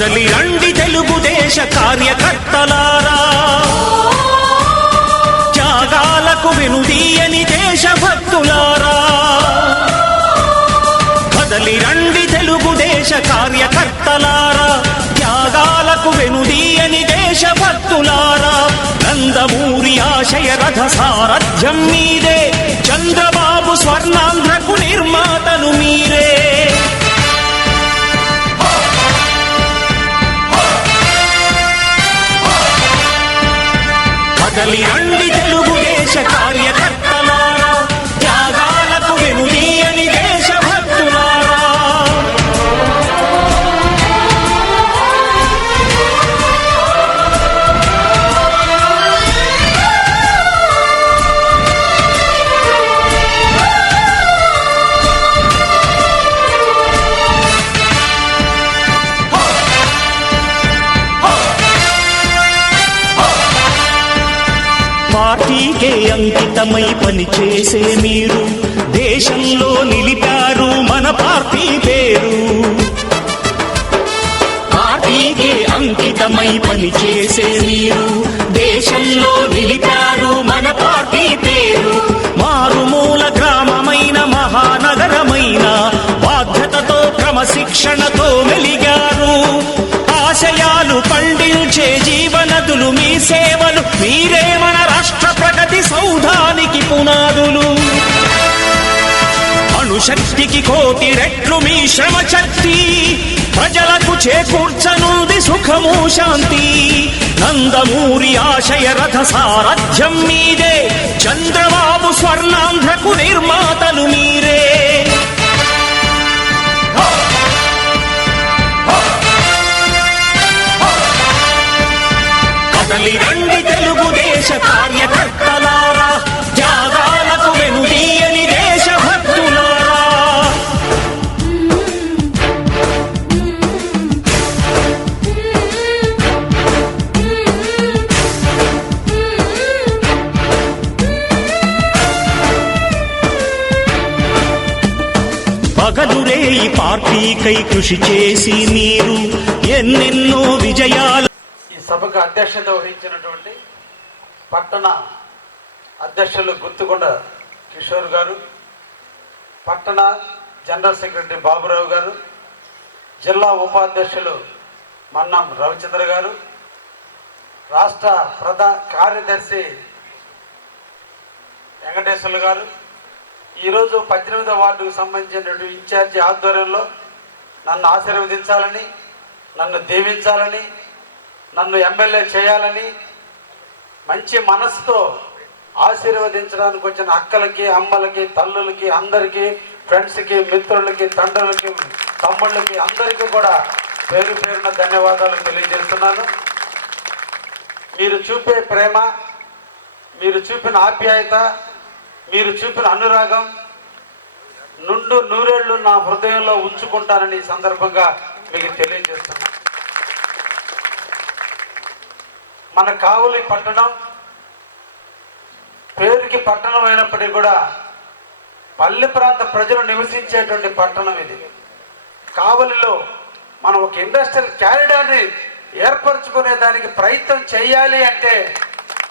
కదలి రండి తెలుగుదేశ కార్యకర్తలారా, త్యాగాలకు వెనుదీయని దేశభక్తులారా. కదలి రండి తెలుగుదేశ కార్యకర్తలారా, త్యాగాలకు వెనుదీయని దేశభక్తులారా. నందమూరి ఆశయ రథ సారథ్యం మీదే, చంద్రబాబు స్వర్ణాంధ్రకు నిర్మాతను మీరే. కదలి రండి తెలుగుదేశ కార్యకర్తలారా, త్యాగాలకు వెనుదీయని దేశభక్తులారా. పార్టీకే అంకితమై పనిచేసే మీరు దేశంలో నిలిపారు మన పార్టీ పేరు. పార్టీకే అంకితమై పనిచేసే మీరు దేశంలో నిలిపారు మన పార్టీ పేరు. మారుమూల గ్రామమైన మహానగరమైన బాధ్యతతో క్రమశిక్షణతో మెలిగారు. ఆశయాలు పండించే జీవనదులు మీ సేవలు, మీరే మన రాష్ట్ర ప్రగతి సౌధానికి పునాదులు. అణుశక్తికి కోటి రెట్లు మీ శ్రమ శక్తి, ప్రజలకు చేకూర్చనుంది సుఖము శాంతి. నందమూరి ఆశయ రథ సారథ్యం మీదే, చంద్రబాబు స్వర్ణాంధ్రకు నిర్మాతలు మీరే. కదలి రండి తెలుగుదేశ కార్యకర్తలారా, త్యాగాలకు వెనుదీయని దేశభక్తులారా. పగలురేయి పార్టీకై కృషి చేసి మీరు ఎన్నెన్నో విజయాలు. సభకు అధ్యక్షత వహించినటువంటి పట్టణ అధ్యక్షులు గుత్తుకొండ కిషోర్ గారు, పట్టణ జనరల్ సెక్రటరీ బాబురావు గారు, జిల్లా ఉపాధ్యక్షులు మన్నం రవిచంద్ర గారు, రాష్ట్ర ప్రధాన కార్యదర్శి వెంకటేశ్వర్లు గారు, ఈరోజు 18వ వార్డుకు సంబంధించినటువంటి ఇన్ఛార్జి ఆధ్వర్యంలో నన్ను ఆశీర్వదించాలని, నన్ను దీవించాలని, నన్ను ఎమ్మెల్యే చేయాలని మంచి మనసుతో ఆశీర్వదించడానికి వచ్చిన అక్కలకి, అమ్మలకి, తల్లులకి, అందరికీ, ఫ్రెండ్స్కి, మిత్రులకి, తండ్రులకి, తమ్ముళ్ళకి అందరికీ కూడా పేరు పేరున ధన్యవాదాలు తెలియజేస్తున్నాను. మీరు చూపే ప్రేమ, మీరు చూపిన ఆప్యాయత, మీరు చూపిన అనురాగం నుండు నూరేళ్లు నా హృదయంలో ఉంచుకుంటానని ఈ సందర్భంగా మీకు తెలియజేస్తున్నాను. మన కావలి పట్టణం పేరుకి పట్టణం అయినప్పటికీ కూడా పల్లె ప్రాంత ప్రజలు నివసించేటువంటి పట్టణం ఇది. కావలిలో మనం ఒక ఇండస్ట్రియల్ క్యారిడార్ని ఏర్పరచుకునే దానికి ప్రయత్నం చేయాలి అంటే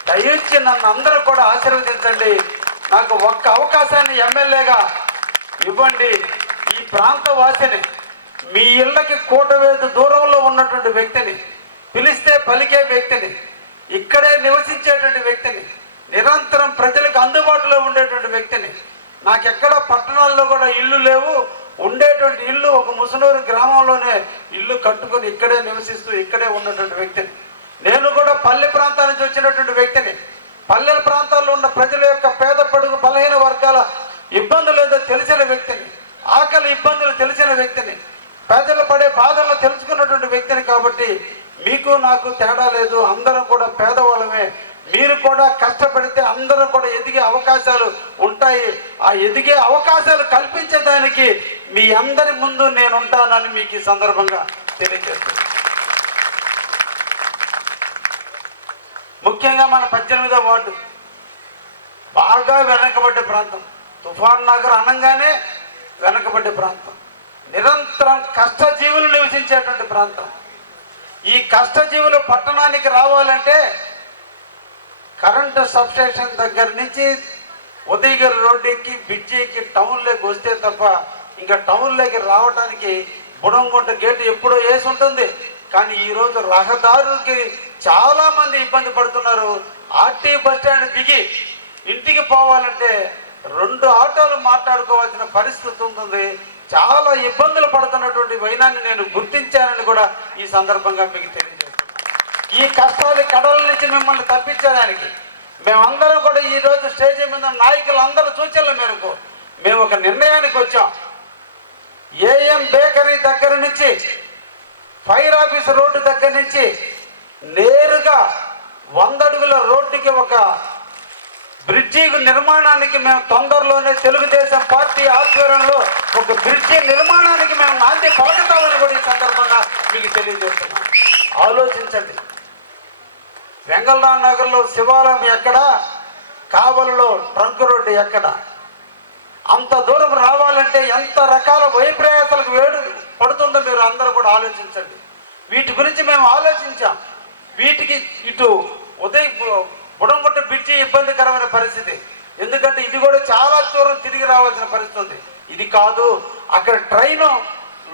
దయించి నన్ను అందరూ కూడా ఆశీర్వదించండి. నాకు ఒక్క అవకాశాన్ని ఎమ్మెల్యేగా ఇవ్వండి. ఈ ప్రాంత వాసిని, మీ ఇళ్ళకి కూటవేదు దూరంలో ఉన్నటువంటి వ్యక్తిని, పిలిస్తే పలికే వ్యక్తిని, ఇక్కడే నివసించేటువంటి వ్యక్తిని, నిరంతరం ప్రజలకు అందుబాటులో ఉండేటువంటి వ్యక్తిని, నాకెక్కడ పట్టణాల్లో కూడా ఇల్లు లేవు, ఉండేటువంటి ఇల్లు ఒక ముసనూరు గ్రామంలోనే ఇల్లు కట్టుకుని ఇక్కడే నివసిస్తూ ఇక్కడే ఉన్నటువంటి వ్యక్తిని, నేను కూడా పల్లె ప్రాంతాల నుంచి వచ్చినటువంటి వ్యక్తిని, పల్లెల ప్రాంతాల్లో ఉన్న ప్రజల యొక్క పేద పడుగు బలహీన వర్గాల ఇబ్బందులు ఏదో తెలిసిన వ్యక్తిని, ఆకలి ఇబ్బందులు తెలిసిన వ్యక్తిని, ప్రజలు పడే బాధలను తెలుసుకున్నటువంటి వ్యక్తిని. కాబట్టి మీకు నాకు తేడా లేదు, అందరం కూడా పేదవాళ్ళమే. మీరు కూడా కష్టపడితే అందరూ కూడా ఎదిగే అవకాశాలు ఉంటాయి. ఆ ఎదిగే అవకాశాలు కల్పించేదానికి మీ అందరి ముందు నేను ఉంటానని మీకు ఈ సందర్భంగా తెలియజేస్తున్నాను. ముఖ్యంగా మన 18వ వార్డు బాగా వెనకబడ్డ ప్రాంతం. తుఫాన్ నగర్ అనగానే వెనకబడ్డ ప్రాంతం, నిరంతరం కష్టజీవులు నివసించేటువంటి ప్రాంతం. ఈ కష్టజీవులు పట్టణానికి రావాలంటే కరెంటు సబ్స్టేషన్ దగ్గర నుంచి ఉదయగిరి రోడ్డు ఎక్కి బ్రిడ్జికి టౌన్లోకి వస్తే తప్ప ఇంకా టౌన్లోకి రావడానికి బుడంగుంట గేటు ఎప్పుడో వేసి ఉంటుంది. కానీ ఈరోజు రహదారులకి చాలా మంది ఇబ్బంది పడుతున్నారు. ఆర్టీ బస్ స్టాండ్ దిగి ఇంటికి పోవాలంటే 2 ఆటోలు మాట్లాడుకోవాల్సిన పరిస్థితి ఉంటుంది. చాలా ఇబ్బందులు పడుతున్నటువంటి వైనాన్ని నేను గుర్తించానని కూడా ఈ సందర్భంగా మీకు తెలియజేస్తున్నాను. ఈ కష్టాలు కడల నుంచి మిమ్మల్ని తప్పించడానికి మేమందరం కూడా ఈరోజు స్టేజ్ మీద నాయకులందరూ సూచనల మేరకు మేము ఒక నిర్ణయానికి వచ్చాం. ఏఎం బేకరీ దగ్గర నుంచి ఫైర్ ఆఫీస్ రోడ్డు దగ్గర నుంచి నేరుగా 100 అడుగుల రోడ్డుకి ఒక బ్రిడ్జి నిర్మాణానికి మేము తొందరలోనే తెలుగుదేశం పార్టీ ఆధ్వర్యంలో ఒక బ్రిడ్జి నిర్మాణానికి మేము నాంది పలుకుతామని కూడా ఈ సందర్భంగా మీకు తెలియజేస్తున్నాం. ఆలోచించండి, వెంగళరావు నగర్లో శివాలయం ఎక్కడ, కావలిలో ట్రంక్ రోడ్డు ఎక్కడ? అంత దూరం రావాలంటే ఎంత రకాల వైప్రయాసాలకు వేడు పడుతుందో మీరు అందరూ కూడా ఆలోచించండి. వీటి గురించి మేము ఆలోచించాం. వీటికి ఇటు బుడంగుట్ట బ్రిడ్జి ఇబ్బందికరమైన పరిస్థితి, ఎందుకంటే ఇది కూడా చాలా దూరం తిరిగి రావాల్సిన పరిస్థితి ఉంది. ఇది కాదు, అక్కడ ట్రైను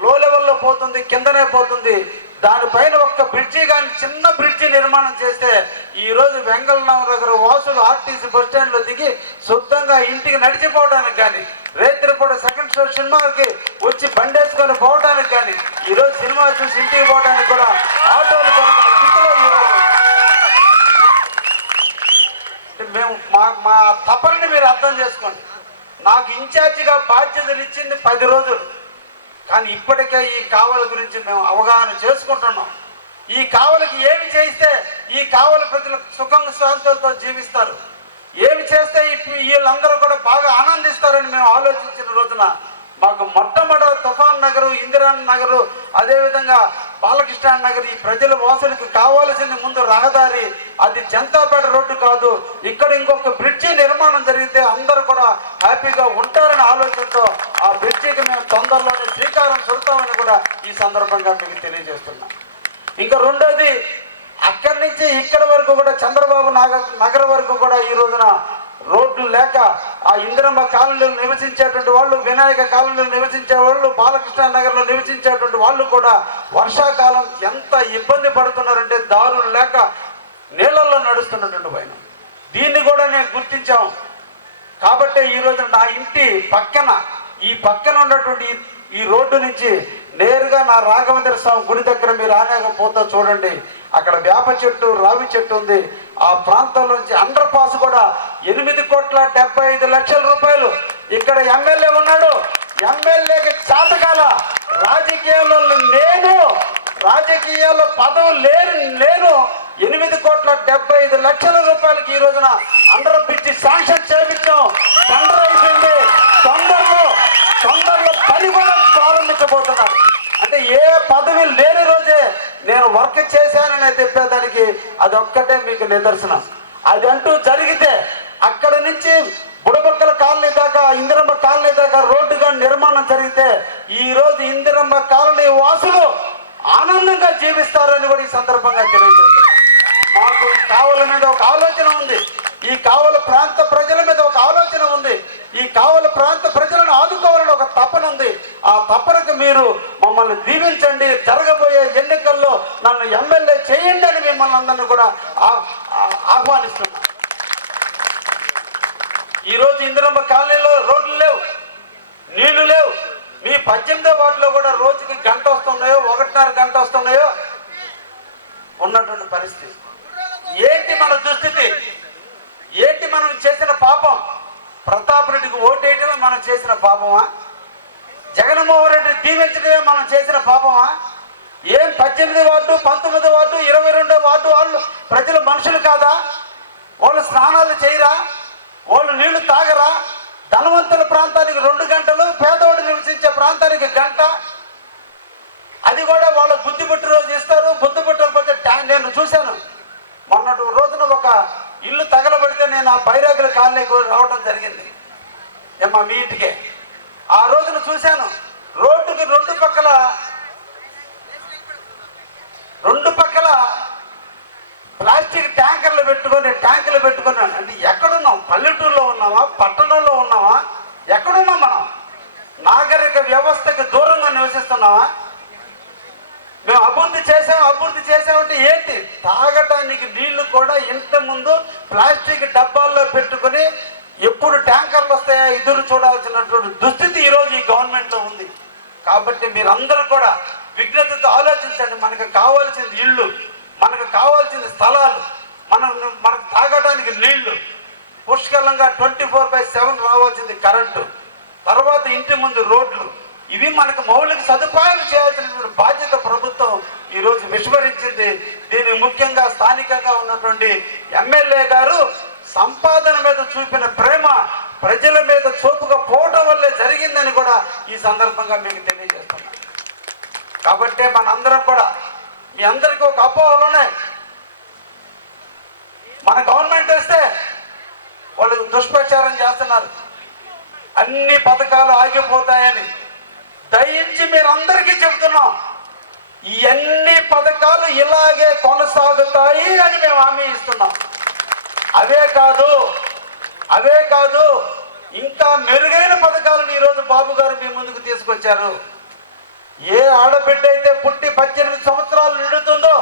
లో లెవెల్లో పోతుంది, కిందనే పోతుంది. దానిపైన ఒక్క బ్రిడ్జి కానీ చిన్న బ్రిడ్జి నిర్మాణం చేస్తే ఈరోజు వెంగళరావు నగర్ వాసులు ఆర్టీసీ బస్ స్టాండ్లో దిగి శుద్ధంగా ఇంటికి నడిచిపోవడానికి కానీ, రేత్రిపూట సెకండ్ షో సినిమాకి వచ్చి బండేసుకొని పోవడానికి కానీ, ఈరోజు సినిమా చూసి ఇంటికి పోవడానికి కూడా ఆటోలు కొనుక్కున్న స్థితిలో ఈరోజు మేము మా తపనని మీరు అర్థం చేసుకోండి. నాకు ఇన్ఛార్జిగా బాధ్యతలు ఇచ్చింది 10 రోజులు, కానీ ఇప్పటికే ఈ కావల గురించి మేము అవగాహన చేసుకుంటున్నాం. ఈ కావలికి ఏమి చేస్తే ఈ కావలి ప్రజలు సుఖం శాంతులతో జీవిస్తారు, ఏమి చేస్తే వీళ్ళందరూ కూడా బాగా ఆనందిస్తారని మేము ఆలోచించిన రోజున మాకు మొట్టమొదటి తుఫాన్ నగరు, ఇందిరా నగరు, అదేవిధంగా బాలకృష్ణ నగర్ ఈ ప్రజల వాసులకు కావాల్సింది ముందు రహదారి. అది జనతాపేట రోడ్డు కాదు, ఇక్కడ ఇంకొక బ్రిడ్జి నిర్మాణం జరిగితే అందరూ కూడా హ్యాపీగా ఉంటారని ఆలోచనతో ఆ బ్రిడ్జికి మేము తొందరలోనే శ్రీకారం చుడతామని కూడా ఈ సందర్భంగా మీకు తెలియజేస్తున్నాం. ఇంకా రెండోది, అక్కడి నుంచి ఇక్కడి వరకు కూడా చంద్రబాబు నగర్ వరకు కూడా ఈ రోజున రోడ్లు లేక ఆ ఇందిరమ్మ కాలనీలో నివసించేటువంటి వాళ్ళు, వినాయక కాలనీలో నివసించే వాళ్ళు, బాలకృష్ణ నగర్లో నివసించేటువంటి వాళ్ళు కూడా వర్షాకాలం ఎంత ఇబ్బంది పడుతున్నారంటే దారులు లేక నీళ్ళల్లో నడుస్తున్నటువంటి పైన దీన్ని కూడా నేను గుర్తించాం. కాబట్టి ఈరోజు నా ఇంటి పక్కన ఈ పక్కన ఉన్నటువంటి ఈ రోడ్డు నుంచి నేరుగా నా రాఘవేంద్ర స్వామి గుడి దగ్గర మీరు ఆనేకపోతే చూడండి, అక్కడ వేప చెట్టు, రావి చెట్టు ఉంది. ఆ ప్రాంతం నుంచి అండర్ పాస్ కూడా 8,75,00,000 రూపాయలు. ఇక్కడ ఎమ్మెల్యే ఉన్నాడు, ఎమ్మెల్యేకి చాతకాల, రాజకీయాల్లో పదవి లేను 8,75,00,000 రూపాయలకి ఈ రోజున అండర్ బ్రిడ్జి శాంక్షన్ చేయించాం. టెండర్ అయిపోయింది, తొందరలో పని కూడా ప్రారంభించబోతున్నారు. అంటే ఏ పదవి లేని రోజే నేను వర్క్ చేశానని చెప్పేదానికి అదొక్కటే మీకు నిదర్శనం. అది అంటూ జరిగితే అక్కడి నుంచి బుడబక్కల కాలనీ దాకా, ఇందిరమ్మ కాలనీ దాకా రోడ్డుగా నిర్మాణం జరిగితే ఈ రోజు ఇందిరమ్మ కాలనీ వాసులు ఆనందంగా జీవిస్తారని కూడా ఈ సందర్భంగా తెలియజేస్తున్నారు. మాకు కావల మీద ఒక ఆలోచన ఉంది, ఈ కావల ప్రాంత ప్రజల మీద ఒక ఆలోచన ఉంది, ఈ కావల ప్రాంత ప్రజలను ఆదుకోవాలని ఒక తపన ఉంది. ఆ తపనకు మీరు మమ్మల్ని దీవించండి, జరగబోయే ఎన్నికల్లో నన్ను ఎమ్మెల్యే చేయండి అని మిమ్మల్ని అందరినీ కూడా ఆహ్వానిస్తున్నాను. ఈరోజు ఇందిరమ్మ కాలనీలో రోడ్లు లేవు, నీళ్లు లేవు. మీ 18వ వార్డులో కూడా రోజుకి గంట వస్తున్నాయో, 1.5 గంట వస్తున్నాయో ఉన్నటువంటి పరిస్థితి. ఏంటి మన దుస్థితి? ఏంటి మనం చేసిన పాపం? ప్రతాప్ రెడ్డికి ఓటేయటమే మనం చేసిన పాపమా? జగన్మోహన్ రెడ్డి దీవించడమే మనం చేసిన పాపమా? ఏం 18వ వార్డు, 19వ వార్డు, 22వ వార్డు వాళ్ళు ప్రజలు మనుషులు కాదా? వాళ్ళు స్నానాలు చేయరా? వాళ్ళు నీళ్లు తాగరా? ధనవంతుల ప్రాంతానికి 2 గంటలు, పేదవాడు నివసించే ప్రాంతానికి గంట. అది కూడా వాళ్ళ బుద్ధి పుట్టి రోజు ఇస్తారు. బుద్ధి పుట్టకపోతే నేను చూశాను మొన్నటి రోజున ఒక ఇల్లు తగలబడితే నేను ఆ బైరాగుల కాలనీకి రావడం జరిగింది. ఏమ్మా మీ ఇంటికే ఆ రోజున చూశాను. రోడ్డుకి రెండు పక్కల పెట్టుకొని ట్యాంకులు పెట్టుకొని అంటే ఎక్కడున్నాం? పల్లెటూరులో ఉన్నామా, పట్టణంలో ఉన్నామా, ఎక్కడున్నాం మనం? నాగరిక వ్యవస్థకి దూరంగా నివసిస్తున్నామా? మేము అభివృద్ధి చేసామంటే ఏంటి? తాగటానికి నీళ్లు కూడా ఇంత ముందు ప్లాస్టిక్ డబ్బాల్లో పెట్టుకుని ఎప్పుడు ట్యాంకర్లు వస్తాయా ఎదురు చూడాల్సినటువంటి దుస్థితి ఈరోజు ఈ గవర్నమెంట్లో ఉంది. కాబట్టి మీరందరూ కూడా విజ్ఞతతో ఆలోచించండి. మనకు కావాల్సింది ఇళ్ళు, మనకు కావాల్సింది స్థలాలు, మనకు తాగడానికి నీళ్లు, పుష్కలంగా 24/7 రావాల్సింది కరెంటు, తర్వాత ఇంటి ముందు రోడ్లు. ఇవి మనకు మౌలిక సదుపాయాలు చేయాల్సినటువంటి బాధ్యత ప్రభుత్వం ఈరోజు విస్మరించింది. దీనికి ముఖ్యంగా స్థానికంగా ఉన్నటువంటి ఎమ్మెల్యే గారు సంపాదన మీద చూపిన ప్రేమ ప్రజల మీద చూపకపోవడం వల్లే జరిగిందని కూడా ఈ సందర్భంగా మీకు తెలియజేస్తున్నాను. కాబట్టి మనందరం కూడా, మీ అందరికీ ఒక అపోహలు ఉన్నాయి. మన గవర్నమెంట్ వస్తే వాళ్ళు దుష్ప్రచారం చేస్తున్నారు, అన్ని పథకాలు ఆగిపోతాయని. దయించి మీరందరికీ చెబుతున్నాం, ఈ అన్ని పథకాలు ఇలాగే కొనసాగుతాయి అని మేము హామీ ఇస్తున్నాం. అవే కాదు ఇంకా మెరుగైన పథకాలను ఈరోజు బాబు గారు మీ ముందుకు తీసుకొచ్చారు. ఏ ఆడబిడ్డ అయితే పుట్టి 18 సంవత్సరాలు నిండుతుందో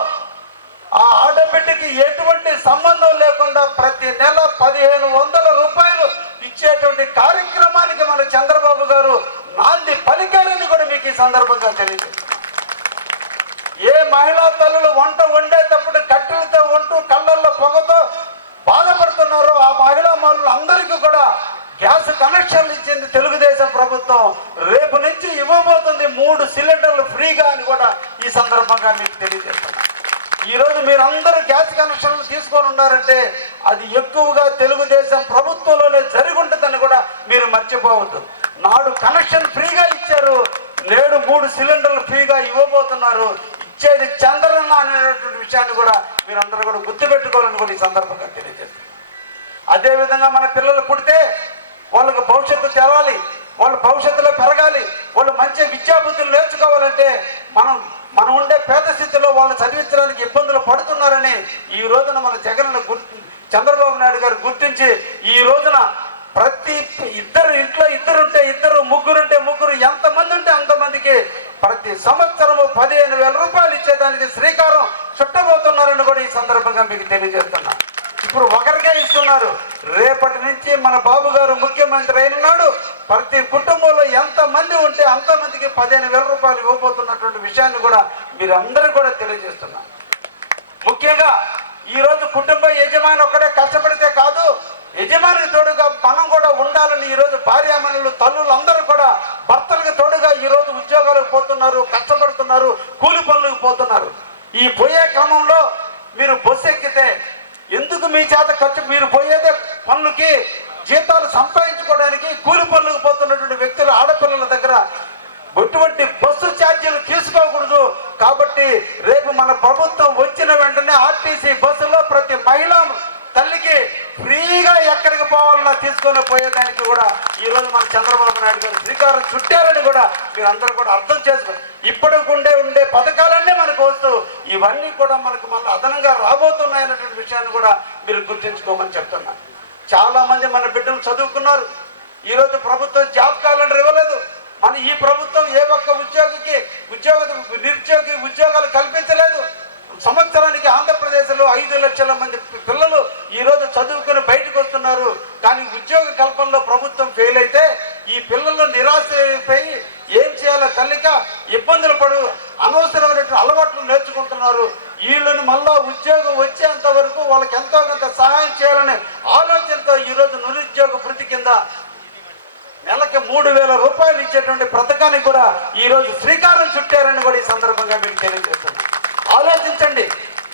ఆ ఆడబిడ్డకి ఎటువంటి సంబంధం లేకుండా ప్రతి నెల 1500 రూపాయలు ఇచ్చేటువంటి కార్యక్రమానికి మన చంద్రబాబు గారు నాంది పలికారని కూడా మీకు ఈ సందర్భంగా తెలియజేస్తారు. ఏ మహిళా తల్లులు వంట వండేటప్పుడు కట్టెలతో వంటూ కళ్ళల్లో పొగతో బాధపడుతున్నారో ఆ మహిళా మనులు అందరికీ కూడా గ్యాస్ కనెక్షన్లు ఇచ్చింది తెలుగుదేశం ప్రభుత్వం. రేపు నుంచి ఇవ్వబోతుంది 3 సిలిండర్లు ఫ్రీగా అని కూడా ఈ సందర్భంగా మీకు తెలియజేస్తున్నా. ఈరోజు మీరందరూ గ్యాస్ కనెక్షన్లు తీసుకొని ఉన్నారంటే అది ఎక్కువగా తెలుగుదేశం ప్రభుత్వంలోనే జరిగి ఉంటుందని కూడా మీరు మర్చిపోవద్దు. నాడు కనెక్షన్ ఫ్రీగా ఇచ్చారు, నేడు 3 సిలిండర్లు ఫ్రీగా ఇవ్వబోతున్నారు. ఇచ్చేది చంద్రన్న అనేటువంటి విషయాన్ని కూడా మీరందరూ కూడా గుర్తుపెట్టుకోవాలని కూడా ఈ సందర్భంగా తెలియజేస్తారు. అదేవిధంగా మన పిల్లలు పుడితే వాళ్ళకు భవిష్యత్తు తెరాలి, వాళ్ళు భవిష్యత్తులో పెరగాలి, వాళ్ళు మంచి విద్యాబుద్ధులు నేర్చుకోవాలంటే మనం ఉండే పేద స్థితిలో వాళ్ళని చదివించడానికి ఇబ్బందులు పడుతున్నారని ఈ రోజున మన చంద్రబాబు నాయుడు గారు గుర్తించి ఈ రోజున ప్రతి ఇంట్లో ఇద్దరుంటే ఇద్దరు, ముగ్గురుంటే ముగ్గురు, ఎంతమంది ఉంటే అంతమందికి ప్రతి సంవత్సరము 15,000 రూపాయలు ఇచ్చేదానికి శ్రీకారం చుట్టబోతున్నారని కూడా ఈ సందర్భంగా మీకు తెలియజేస్తున్నా. ఇప్పుడు ఒకరికే ఇస్తున్నారు, రేపటి నుంచి మన బాబు గారు ముఖ్యమంత్రి అయిన నాడు ప్రతి కుటుంబంలో ఎంతమంది ఉంటే అంతమందికి 15,000 రూపాయలు ఇవ్వబోతున్నటువంటి విషయాన్ని కూడా మీరందరూ కూడా తెలియజేస్తున్నా. ముఖ్యంగా ఈరోజు కుటుంబ యజమాని ఒక్కడే కష్టపడితే కాదు, యజమానికి తోడుగా మనం కూడా ఉండాలని ఈరోజు భార్యామణులు, తల్లులు అందరూ కూడా భర్తలకు తోడుగా ఈరోజు ఉద్యోగాలకు పోతున్నారు, కష్టపడుతున్నారు, కూలి పనులకు పోతున్నారు. ఈ పోయే క్రమంలో మీరు బస్సు ఎక్కితే ఎందుకు మీ చేత ఖర్చు, మీరు పోయేదే పనులకి జీతాలు సంపాదించుకోవడానికి కూలి పనులకు పోతున్నటువంటి వ్యక్తులు, ఆడపిల్లల దగ్గర ఎటువంటి బస్సు ఛార్జీలు తీసుకోకూడదు. కాబట్టి రేపు మన ప్రభుత్వం వచ్చిన వెంటనే ఆర్టీసీ బస్సులో ప్రతి మహిళ తల్లికి ఫ్రీగా ఎక్కడికి పోవాలన్నా తీసుకొని పోయేదానికి కూడా ఈరోజు మన చంద్రబాబు నాయుడు గారు శ్రీకారం చుట్టారని కూడా మీరు అందరూ కూడా అర్థం చేసుకోండి. ఇప్పటికి ఉండే పథకాలన్నీ మనకు వస్తూ ఇవన్నీ కూడా మనకు మళ్ళీ అదనంగా రాబోతున్నాయనేటువంటి విషయాన్ని కూడా మీరు గుర్తించుకోమని చెప్తున్నా. చాలా మంది మన బిడ్డలు చదువుకున్నారు, ఈరోజు ప్రభుత్వం జాబ్ క్యాలెండర్ ఇవ్వలేదు. మన ఈ ప్రభుత్వం ఏ ఒక్క నిరుద్యోగి ఉద్యోగాలు కల్పించలేదు. సంవత్సరానికి ఆంధ్రప్రదేశ్లో 5 లక్షల మంది పిల్లలు ఈరోజు చదువుకుని బయటకు వస్తున్నారు. కానీ ఉద్యోగ కల్పనలో ప్రభుత్వం ఫెయిల్ అయితే ఈ పిల్లలు నిరాశ అయిపోయి ఏం చేయాలో తెలియక ఇబ్బందులు పడు అనవసరమైనటువంటి అలవాట్లు నేర్చుకుంటున్నారు. వీళ్ళని మళ్ళా ఉద్యోగం వచ్చేంత వరకు వాళ్ళకి ఎంతో కొంత సహాయం చేయాలనే ఆలోచనతో ఈరోజు నిరుద్యోగ వృత్తి కింద నెలకి 3,000 రూపాయలు ఇచ్చేటువంటి పథకానికి కూడా ఈరోజు శ్రీకారం చుట్టారని కూడా ఈ సందర్భంగా మీకు తెలియజేస్తున్నాను. ఆలోచించండి,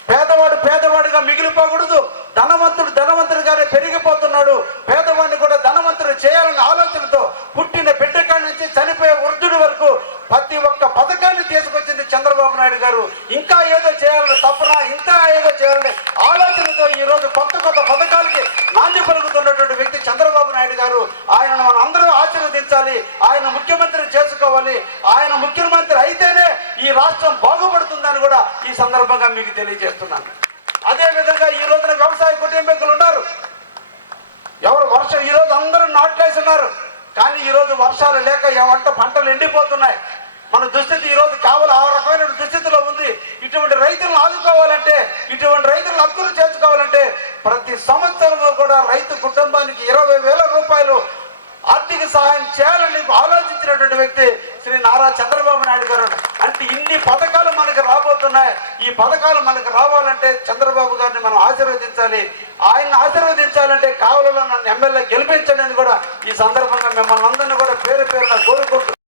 పేదవాడిగా మిగిలిపోకూడదు, ధనవంతుడిగానే పెరిగిపోతున్నాడు. పేదవాడిని కూడా ధనవంతుడు చేయాలనే ఆలోచనతో పుట్టిన బిడ్డ కాడి నుంచి చనిపోయే వృద్ధుడి వరకు ప్రతి ఒక్క పథకాన్ని తీసుకొచ్చింది చంద్రబాబు నాయుడు గారు. ఇంకా ఏదో చేయాలని తప్పన, ఇంకా ఏదో చేయాలని ఆలోచనతో ఈరోజు కొత్త పథకాలకి నాంది పలుకుతున్నటువంటి వ్యక్తి చంద్రబాబు నాయుడు గారు. ఆయనను మనం అందరూ ఆశీర్వదించాలి, ఆయన ముఖ్యమంత్రి చేసుకోవాలి. ఆయన ముఖ్యమంత్రి అయితేనే ఈ రాష్ట్రం బాగుపడుతుందని కూడా ఈ సందర్భంగా మీకు తెలియజేస్తున్నాను. అదే విధంగా ఈ రోజున వ్యవసాయ కుటుంబీకులు ఉన్నారు. ఎవరు వర్షం ఈ రోజు అందరూ నాట్లేస్తున్నారు, కానీ ఈ రోజు వర్షాలు లేక పంటలు ఎండిపోతున్నాయి. మన దుస్థితి ఈ రోజు కావాలి ఆ రకమైన దుస్థితిలో ఉంది. ఇటువంటి రైతులను ఆదుకోవాలంటే, ఇటువంటి రైతులను హక్కులు చేర్చుకోవాలంటే ప్రతి సంవత్సరం కూడా రైతు కుటుంబానికి 20,000 రూపాయలు ఆర్థిక సహాయం చేయాలని ఆలోచించినటువంటి వ్యక్తి శ్రీ నారా చంద్రబాబు నాయుడు గారు. అంటే ఇన్ని పథకాలు మనకు రాబోతున్నాయి. ఈ పథకాలు మనకు రావాలంటే చంద్రబాబు గారిని మనం ఆశీర్వదించాలి. ఆయన్ని ఆశీర్వదించాలంటే కావలిలో నన్ను ఎమ్మెల్యే గెలిపించండి అని కూడా ఈ సందర్భంగా మిమ్మల్ని అందరినీ కూడా పేరు పేరున కోరుకుంటున్నాను.